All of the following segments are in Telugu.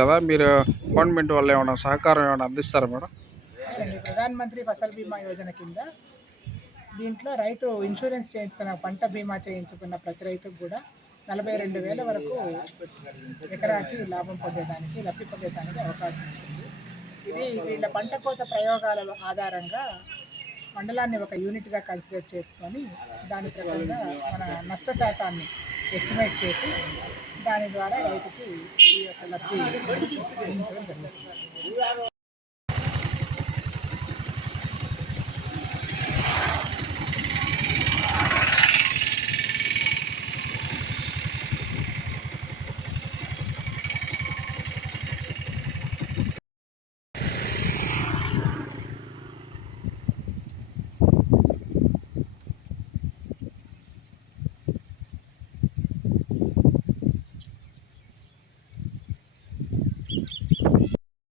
కదా మీరు గవర్నమెంట్ వాళ్ళు ఏమైనా సహకారం ఏమైనా అందిస్తారా మేడం? ప్రధాన మంత్రి ఫసల్ బీమా యోజన కింద దీంట్లో రైతు ఇన్సూరెన్స్ చేయించుకున్న పంట బీమా చేయించుకున్న ప్రతి రైతుకు కూడా 42,000 వరకు ఎకరాకి లాభం పొందేదానికి లబ్ధి పొందేదానికి అవకాశం ఉంటుంది. ఇది వీళ్ళ పంట కోత ప్రయోగాల ఆధారంగా మండలాన్ని ఒక యూనిట్గా కన్సిడర్ చేసుకొని దాని ప్రకారంగా మన నష్ట శాతాన్ని ఎస్టిమేట్ చేసి దాని ద్వారా రైతుకి ఈ యొక్క లబ్ధి అందించడం జరుగుతుంది.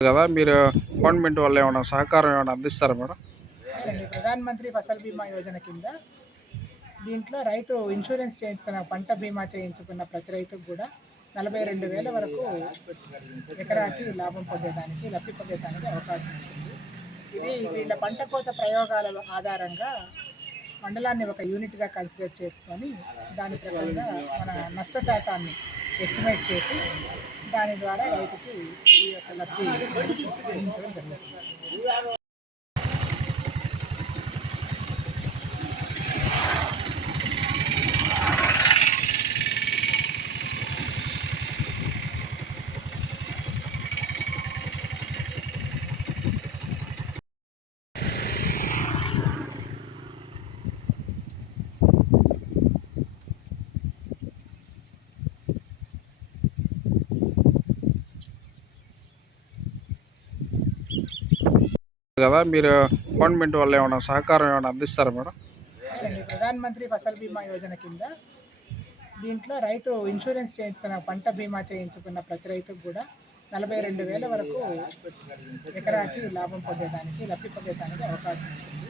కదా మీరు గవర్నమెంట్ వాళ్ళు ఏమైనా సహకారం ఏమైనా అందిస్తారా మేడం? ప్రధాన మంత్రి ఫసల్ బీమా యోజన కింద దీంట్లో రైతు ఇన్సూరెన్స్ చేయించుకున్న పంట బీమా చేయించుకున్న ప్రతి రైతుకు కూడా 42,000 వరకు ఎకరాకి లాభం పొందేదానికి లబ్ధి పొందేదానికి అవకాశం ఉంటుంది. ఇది వీళ్ళ పంట కోత ప్రయోగాల ఆధారంగా మండలాన్ని ఒక యూనిట్గా కన్సిడర్ చేసుకొని దాని ప్రకారంగా మన నష్ట శాతాన్ని ఎస్టిమేట్ చేసి దాని ద్వారా రైతుకి ఈ యొక్క లబ్ధి అందించడం జరుగుతుంది. కదా మీరు గవర్నమెంట్ వాళ్ళు ఏమైనా సహకారం ఏమైనా అందిస్తారా మేడం? ప్రధాన మంత్రి ఫసల్ బీమా యోజన కింద దీంట్లో రైతు ఇన్సూరెన్స్ చేయించుకున్న పంట బీమా చేయించుకున్న ప్రతి రైతుకు కూడా 42,000 వరకు ఎకరాకి లాభం పొందేదానికి లబ్ధి పొందేదానికి అవకాశం ఉంటుంది.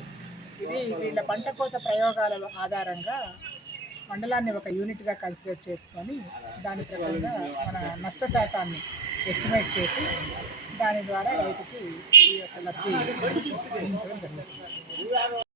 ఇది వీళ్ళ పంట కోత ప్రయోగాల ఆధారంగా మండలాన్ని ఒక యూనిట్గా కన్సిడర్ చేసుకొని దాని ప్రకారంగా మన నష్ట శాతాన్ని ఎస్టిమేట్ చేసి దాని ద్వారా రైతుకి ఈ యొక్క లబ్ధి అందించడం జరుగుతుంది.